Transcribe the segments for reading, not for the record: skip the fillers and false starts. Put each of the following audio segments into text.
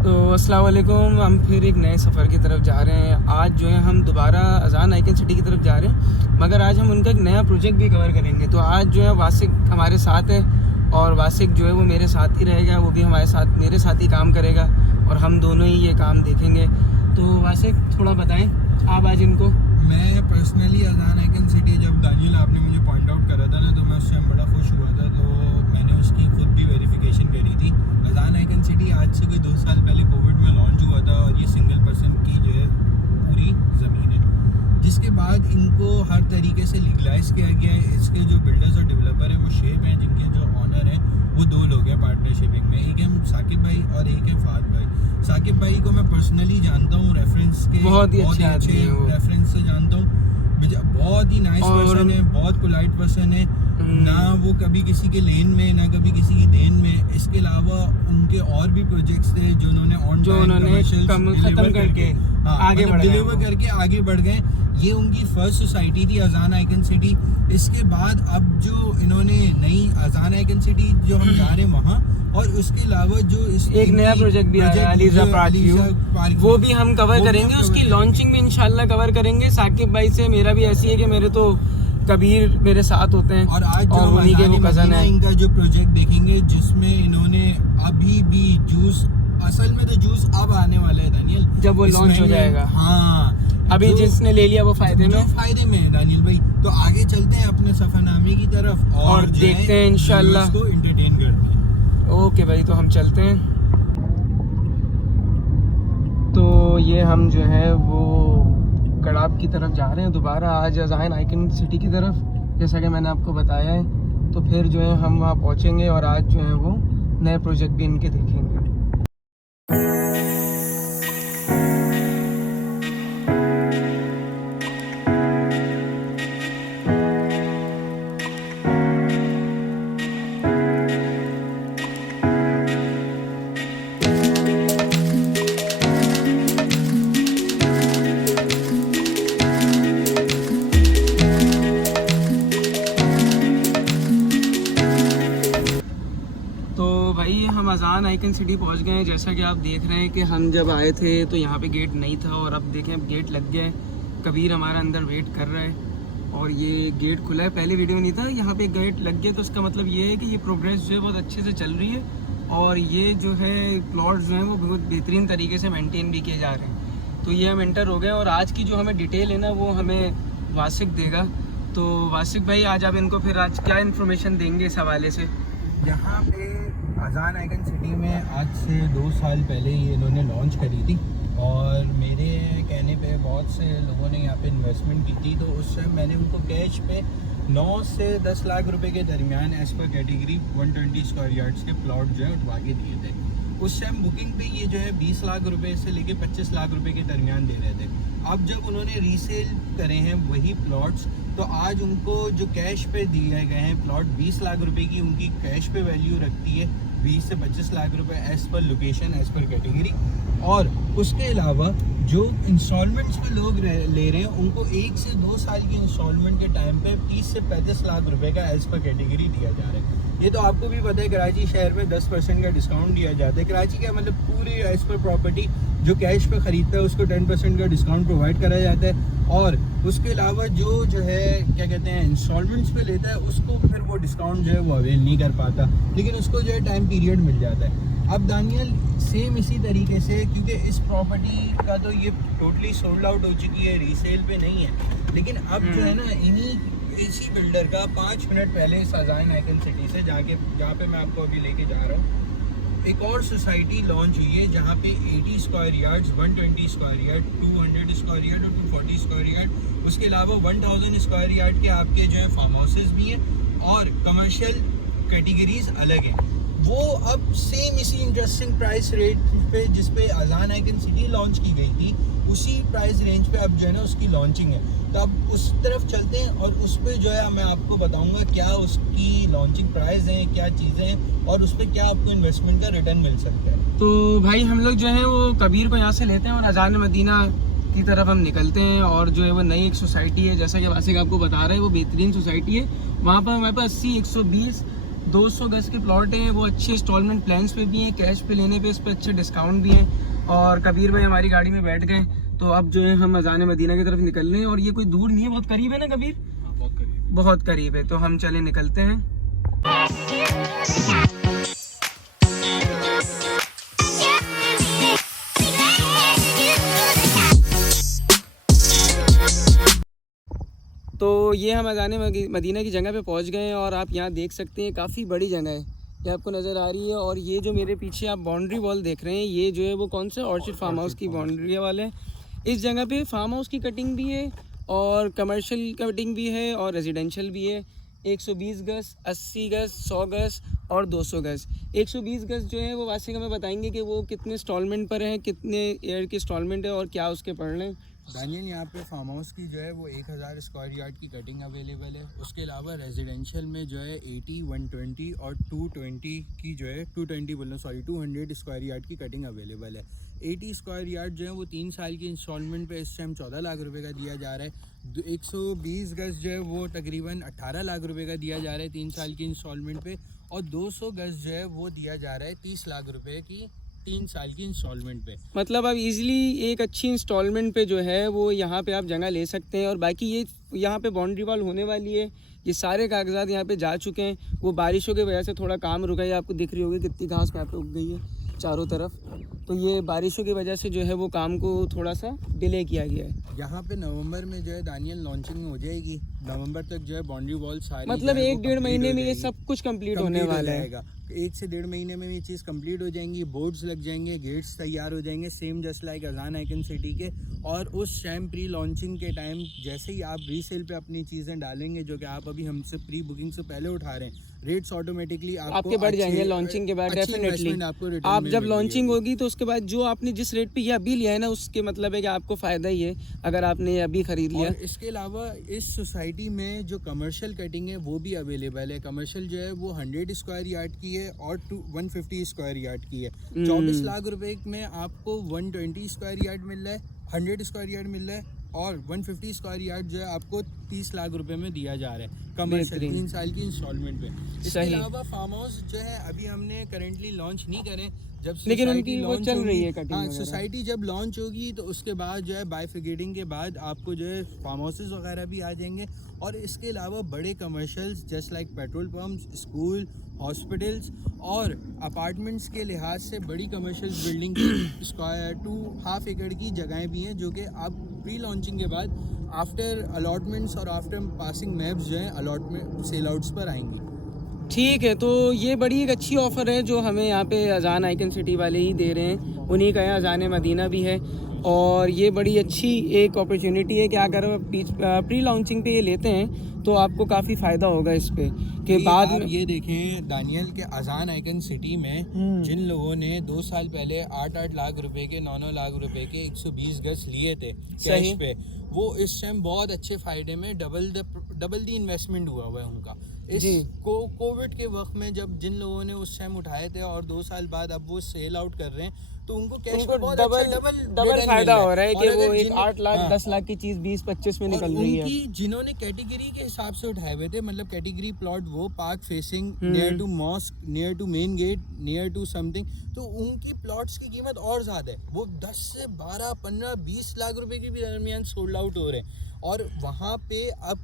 तो अस्सलाम वालेकुम। हम फिर एक नए सफ़र की तरफ जा रहे हैं। आज जो है हम दोबारा अजान आइकन सिटी की तरफ जा रहे हैं, मगर आज हम उनका एक नया प्रोजेक्ट भी कवर करेंगे। तो आज जो है वासिक हमारे साथ है और वासिक जो है वो मेरे साथ ही रहेगा, वो भी हमारे साथ मेरे साथ ही काम करेगा और हम दोनों ही ये काम देखेंगे। तो वासिक थोड़ा बताएं आप आज इनको। मैं पर्सनली अजान आइकन सिटी जब दानियल आपने मुझे पॉइंट आउट करा था ना, तो मैं उस टाइम बड़ा खुश हुआ था। तो मैंने उसकी खुद भी वेरिफिकेशन करी थी। अजान आइकन सिटी आज से कोई 2 साल पहले कोविड में लॉन्च हुआ था और ये सिंगल पर्सन की जो है पूरी ज़मीन है, जिसके बाद इनको हर तरीके से लीगलाइज किया गया है। इसके जो बिल्डर्स और डेवलपर हैं वो शेप हैं, जिनके जो ऑनर हैं वो 2 लोग हैं पार्टनरशिपिंग में। एक है साकिब भाई और एक है फाद भाई। साकिब भाई को मैं पर्सनली जानता हूँ, रेफरेंस के बहुत ही अच्छे रेफरेंस से जानता हूँ। बहुत ही नाइस पर्सन है, बहुत पोलाइट पर्सन है। ना वो कभी किसी के लेन में ना कभी किसी की देन में। इसके अलावा उनके और भी प्रोजेक्ट्स थे जो उन्होंने खत्म करके आगे डिलीवर करके आगे बढ़ गए। ये उनकी फर्स्ट सोसाइटी थी अजान आइकन सिटी। इसके बाद अब जो इन्होंने नई अजान आइकन सिटी जो हम जा रहे हैं वहाँ, और उसके अलावा जो एक नया प्रोजेक्ट भी आया अलीजा पार्क, वो भी हम कवर करेंगे। उसकी लॉन्चिंग भी इंशाल्लाह कवर करेंगे। साकिब भाई से मेरा भी ऐसी है कि मेरे तो कबीर मेरे साथ होते हैं और आज और उन्हीं के वो कज़न है। इनका जो प्रोजेक्ट देखेंगे जिसमें इन्होंने अभी भी जूस, असल में तो जूस अब आने वाला है दानियल, जब वो लॉन्च हो जाएगा। हाँ, अभी जिसने ले लिया वो फायदे में है दानियल भाई। तो आगे चलते हैं अपने सफरनामे की तरफ और देखते हैं इंशाल्लाह को एंटरटेन करते हैं। ओके भाई, तो हम चलते हैं। तो ये हम जो है वो कड़ाब की तरफ जा रहे हैं दोबारा आज अजान आइकन सिटी की तरफ, जैसा कि मैंने आपको बताया है। तो फिर जो है हम वहाँ पहुँचेंगे और आज जो है वो नए प्रोजेक्ट भी इनके देखेंगे। हम अजान आइकन सिटी पहुंच गए हैं। जैसा कि आप देख रहे हैं कि हम जब आए थे तो यहाँ पे गेट नहीं था और अब देखें अब गेट लग गया है। कबीर हमारा अंदर वेट कर रहा है और ये गेट खुला है। पहले वीडियो में नहीं था, यहाँ पे गेट लग गया। तो उसका मतलब ये है कि ये प्रोग्रेस जो है बहुत अच्छे से चल रही है और ये जो है प्लॉट जो हैं वो बहुत बेहतरीन तरीके से मेनटेन भी किए जा रहे हैं। तो ये हम एंटर हो गए और आज की जो हमें डिटेल है ना वो हमें वासिक देगा। तो वासिक भाई आज आप इनको फिर आज क्या इन्फॉर्मेशन देंगे इस हवाले से। यहाँ पे अजान आइकन सिटी में आज से 2 साल पहले ये इन्होंने लॉन्च करी थी और मेरे कहने पे बहुत से लोगों ने यहाँ पे इन्वेस्टमेंट की थी। तो उस टाइम मैंने उनको कैश पे 9 से 10 लाख रुपए के दरमियान एज पर कैटेगरी 120 स्क्वायर यार्ड्स के प्लॉट जो है उठवा के दिए थे। उस टाइम बुकिंग पे ये जो है 20 लाख रुपए से लेके 25 लाख रुपए के दरमियान दे रहे थे। अब जब उन्होंने रीसेल करे हैं वही प्लॉट्स, तो आज उनको जो कैश पे दिए गए हैं प्लॉट 20 लाख रुपए की उनकी कैश पे वैल्यू रखती है 20 से 25 लाख रुपए एज पर लोकेशन एज पर कैटेगरी। और उसके अलावा जो इंस्टॉलमेंट्स पे लोग ले रहे हैं उनको 1 से 2 साल की इंस्टॉलमेंट के टाइम पे 30 से 35 लाख रुपए का एज पर कैटेगरी दिया जा रहा है। ये तो आपको भी पता है कराची शहर में 10% का डिस्काउंट दिया जाता है। कराची का मतलब पूरी एज पर प्रॉपर्टी जो कैश पे ख़रीदता है उसको 10% का डिस्काउंट प्रोवाइड कराया जाता है। और उसके अलावा जो है क्या कहते हैं इंस्टॉलमेंट्स पे लेता है उसको फिर वो डिस्काउंट जो है वो अवेल नहीं कर पाता, लेकिन उसको जो है टाइम पीरियड मिल जाता है। अब दानियल सेम इसी तरीके से, क्योंकि इस प्रॉपर्टी का तो ये टोटली सोल्ड आउट हो चुकी है, रीसेल पे नहीं है, लेकिन अब जो है ना इसी बिल्डर का 5 मिनट पहले इस अजान आइकन सिटी से जहाँ पे मैं आपको अभी लेके जा रहा हूँ एक और सोसाइटी लॉन्च हुई है जहाँ पे 80 square yards, 120 square yard, 200 square yard और 240 स्क्वायर यार्ड, उसके अलावा 1000 स्क्वायर यार्ड के आपके जो है फार्म हाउसेज भी हैं और कमर्शियल कैटेगरीज अलग हैं। वो अब सेम इसी इंटरेस्टिंग प्राइस रेट पे जिस पे अजान आइकन सिटी लॉन्च की गई थी उसी प्राइस रेंज पे अब जो है ना उसकी लॉन्चिंग है। तो अब उस तरफ चलते हैं और उस पर जो है मैं आपको बताऊंगा क्या उसकी लॉन्चिंग प्राइस है, क्या चीज़ें हैं और उस पर क्या आपको इन्वेस्टमेंट का रिटर्न मिल सकता है। तो भाई हम लोग जो है वो कबीर को यहाँ से लेते हैं और अजान मदीना की तरफ हम निकलते हैं। और जो है वो नई एक सोसाइटी है, जैसा कि वासिक आपको बता रहा है, वो बेहतरीन सोसाइटी है। वहाँ पर हमारे पास 80, 120 200 गज के प्लॉट हैं, वो अच्छे इंस्टॉलमेंट प्लान्स पे भी हैं, कैश पे लेने पे इस पे अच्छे डिस्काउंट भी हैं। और कबीर भाई हमारी गाड़ी में बैठ गए, तो अब जो है हम अजान मदीना की तरफ निकल रहे हैं। और ये कोई दूर नहीं है, बहुत करीब है ना कबीर? बहुत करीब, बहुत करीब है। तो हम चले निकलते हैं। तो ये हम अजान मदीना की जगह पे पहुंच गए हैं और आप यहाँ देख सकते हैं काफ़ी बड़ी जगह है, ये आपको नज़र आ रही है। और ये जो मेरे पीछे आप बाउंड्री वॉल देख रहे हैं, ये जो है वो कौन सा ऑर्चिड फार्म हाउस की बाउंड्री वाल है। इस जगह पे फार्म हाउस की कटिंग भी है और कमर्शियल कटिंग भी है और रेजिडेंशियल भी है। 120 गज, 80 गज, 100 गज और 200 गज। 120 गज जो है वो वासिक हमें बताएंगे कि वो कितने इंस्टॉलमेंट पर है, कितने ईयर की इंस्टॉलमेंट है और क्या उसके पड़ रहे हैं। दानियल, यहाँ पे फार्म हाउस की जो है वो 1000 स्क्वायर यार्ड की कटिंग अवेलेबल है। उसके अलावा रेजिडेंशियल में जो है 80, 120 और 220 की जो है 200 स्क्वायर यार्ड की कटिंग अवेलेबल है। 80 स्क्वायर यार्ड जो है वो 3 साल की इंस्टॉलमेंट पे इस टाइम 14 लाख रुपए का दिया जा रहा है। 120 गज जो है वो तकरीबन 18 लाख रुपए का दिया जा रहा है 3 साल की इंस्टॉलमेंट पे। और 200 गज जो है वो दिया जा रहा है 30 लाख रुपए की 3 साल की इंस्टॉलमेंट पे। मतलब अब इजीली एक अच्छी इंस्टॉलमेंट पे जो है वो यहाँ पे आप जगह ले सकते हैं। और बाकी ये यहाँ पे बाउंड्री वॉल होने वाली है, ये सारे कागजात यहाँ पे जा चुके हैं। वो बारिशों की वजह से थोड़ा काम रुका है, आपको दिख रही होगी कितनी घास यहाँ पे उग गई है चारों तरफ। तो ये बारिशों की वजह से जो है वो काम को थोड़ा सा डिले किया गया है। यहाँ पे नवंबर में जो है दानियल लॉन्चिंग हो जाएगी। नवंबर तक जो है बाउंड्री वॉल सारी मतलब 1-1.5 महीने में ये सब कुछ कंप्लीट होने वाला है। 1 से 1.5 महीने में ये चीज़ कंप्लीट हो जाएंगी, बोर्ड्स लग जाएंगे, गेट्स तैयार हो जाएंगे, सेम जस्ट लाइक अजान आइकन सिटी के। और उस टाइम प्री लॉन्चिंग के टाइम जैसे ही आप रीसेल पे अपनी चीज़ें डालेंगे, जो कि आप अभी हमसे प्री बुकिंग से पहले उठा रहे हैं, रेट्स ऑटोमेटिकली आपके बढ़ जाएंगे लॉन्चिंग के बाद। डेफिनेटली आप जब लॉन्चिंग होगी तो उसके बाद जो आपने जिस रेट पे ये अभी लिया है ना, उसके मतलब है कि आपको फ़ायदा ही है अगर आपने ये अभी ख़रीद लिया। और इसके अलावा इस सोसाइटी में जो कमर्शियल कटिंग है वो भी अवेलेबल है। कमर्शियल जो है वो 100 स्क्वायर यार्ड की है और 150 स्क्वायर यार्ड की है। 24 लाख रुपए में आपको 120 स्क्वायर यार्ड मिल रहा है, 100 स्क्वायर यार्ड मिल रहा है और 150 स्क्वायर यार्ड जो है आपको 30 लाख रुपए में दिया जा रहा है कमर्शियल 3 साल की इंस्टॉलमेंट पे। इसके अलावा फार्म हाउस जो है अभी हमने करेंटली लॉन्च नहीं करे, जब लेकिन उनकी वो चल रही है कटिंग। हाँ, सोसाइटी जब लॉन्च होगी तो उसके बाद जो है बाइफिकेटिंग के बाद आपको जो है फार्म हाउसेस वगैरह भी आ जाएंगे। और इसके अलावा बड़े commercials just like petrol pumps, school, hospitals और अपार्टमेंट्स के लिहाज से बड़ी कमर्शियल बिल्डिंग की स्क्वायर टू हाफ एकड़ की जगहें भी हैं, जो कि आप प्री लॉन्चिंग के बाद आफ्टर अलॉटमेंट्स और आफ्टर पासिंग मैप्स जो हैं अलॉटमेंट सेल आउट्स पर आएंगी। ठीक है, तो ये बड़ी एक अच्छी ऑफ़र है जो हमें यहाँ पे अजान आइकन सिटी वाले ही दे रहे हैं, उन्हीं का यहाँ अजान मदीना भी है। और ये बड़ी अच्छी एक अपॉर्चुनिटी है कि अगर प्री लॉन्चिंग पे ये लेते हैं तो आपको काफ़ी फ़ायदा होगा इस पे कि बाद में। ये देखें दानियल के अजान आइकन सिटी में जिन लोगों ने 2 साल पहले 8-8 लाख रुपए के 9-9 लाख रुपए के 120 गज लिए थे कैश पे, वो इस टाइम बहुत अच्छे फ़ायदे में डबल दी इन्वेस्टमेंट हुआ है उनका। इस कोविड के वक्त में जब जिन लोगों ने उस टाइम उठाए थे और 2 साल बाद अब वो सेल आउट कर रहे हैं, तो उनको कैश में बहुत डबल फायदा हो रहा है कि वो एक 8 लाख 10 लाख की चीज़ 20-25 में निकल रही है। उनकी जिन्होंने कैटेगरी के हिसाब से उठाए हुए थे, मतलब कैटेगरी प्लॉट वो park facing, near to mosque, near to main gate, near to something, तो उनकी प्लॉट्स की कीमत और ज़्यादा है। वो 10 से 12, 15, 20 लाख रुपए के भी दरमियान सोल्ड आउट हो रहे हैं। और वहाँ पे अब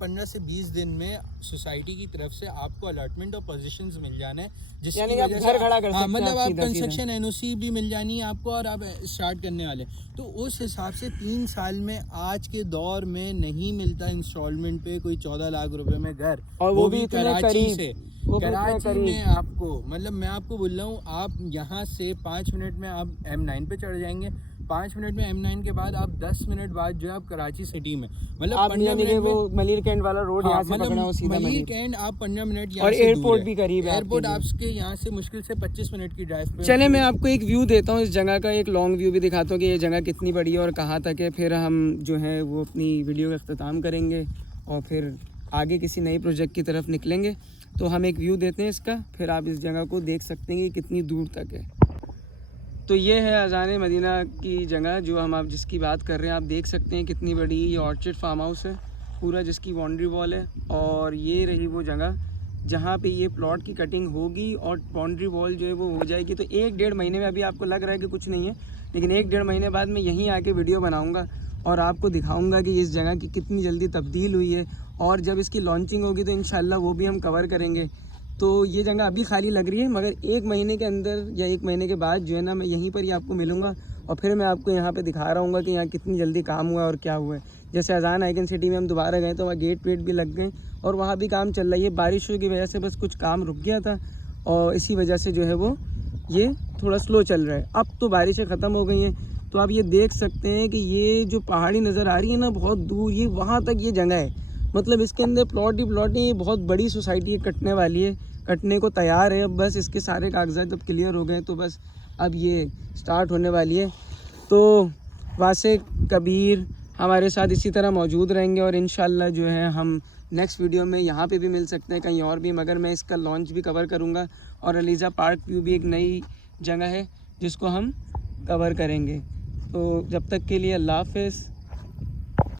15 से 20 दिन में सोसाइटी की तरफ से आपको अलॉटमेंट और पोजीशंस मिल जाना है, जिसकी वजह से मतलब आप कंस्ट्रक्शन एनओसी भी मिल जानी है आपको और आप स्टार्ट करने वाले। तो उस हिसाब से 3 साल में आज के दौर में नहीं मिलता इंस्टॉलमेंट पे कोई 14 लाख रुपए में घर, और वो भी कराची से। कराची में आपको मतलब मैं आपको बोल रहा हूँ, आप यहाँ से 5 मिनट में आप M9 पे चढ़ जाएंगे, 5 मिनट में M9 के बाद आप 10 मिनट बाद जो है आप कराची सिटी में, मतलब 15 मिनट में वो मलीर कैंट वाला रोड यहाँ से पकड़ना हो सीधा मलीर कैंट, आप 15 मिनट यहाँ और से एयरपोर्ट भी करीब है। एयरपोर्ट आपके यहाँ से मुश्किल से 25 मिनट की ड्राइव पे। चले मैं आपको एक व्यू देता हूँ इस जगह का, एक लॉन्ग व्यू भी दिखाता हूँ कि ये जगह कितनी बड़ी है और कहाँ तक है। फिर हम जो है वो अपनी वीडियो का अख्ताम करेंगे और फिर आगे किसी नए प्रोजेक्ट की तरफ निकलेंगे। तो हम एक व्यू देते हैं इसका, फिर आप इस जगह को देख सकते हैं कि कितनी दूर तक है। तो ये है अजान मदीना की जगह जो हम आप जिसकी बात कर रहे हैं। आप देख सकते हैं कितनी बड़ी ये ऑर्चिड फार्म हाउस है पूरा, जिसकी बाउंड्री वॉल है। और ये रही वो जगह जहाँ पे ये प्लॉट की कटिंग होगी और बाउंड्री वॉल जो है वो हो जाएगी। तो 1-1.5 महीने में, अभी आपको लग रहा है कि कुछ नहीं है, लेकिन 1-1.5 महीने बाद मैं यहीं आके वीडियो बनाऊँगा और आपको दिखाऊँगा कि इस जगह की कितनी जल्दी तब्दील हुई है। और जब इसकी लॉन्चिंग होगी तो इंशाल्लाह वो भी हम कवर करेंगे। तो ये जगह अभी खाली लग रही है, मगर 1 महीने के अंदर या 1 महीने के बाद जो है ना, मैं यहीं पर ही आपको मिलूँगा और फिर मैं आपको यहाँ पे दिखा रहा हूँ कि यहाँ कितनी जल्दी काम हुआ है और क्या हुआ है। जैसे अजान आइकन सिटी में हम दोबारा गए तो वहाँ गेट वेट भी लग गए और वहाँ भी काम चल रही है। बारिशों की वजह से बस कुछ काम रुक गया था और इसी वजह से जो है वो ये थोड़ा स्लो चल रहा है। अब तो बारिशें ख़त्म हो गई हैं, तो आप ये देख सकते हैं कि ये जो पहाड़ी नज़र आ रही है ना बहुत दूर, ये वहाँ तक ये जगह है। मतलब इसके अंदर प्लॉट ही प्लॉट नहीं, ये बहुत बड़ी सोसाइटी है, कटने वाली है, कटने को तैयार है। अब बस इसके सारे कागजात जब क्लियर हो गए तो बस अब ये स्टार्ट होने वाली है। तो वासे कबीर हमारे साथ इसी तरह मौजूद रहेंगे और इंशाल्लाह जो है हम नेक्स्ट वीडियो में यहाँ पे भी मिल सकते हैं, कहीं और भी, मगर मैं इसका लॉन्च भी कवर करूँगा। और अलीज़ा पार्क व्यू भी एक नई जगह है जिसको हम कवर करेंगे। तो जब तक के लिए अल्लाह हाफ़िज़।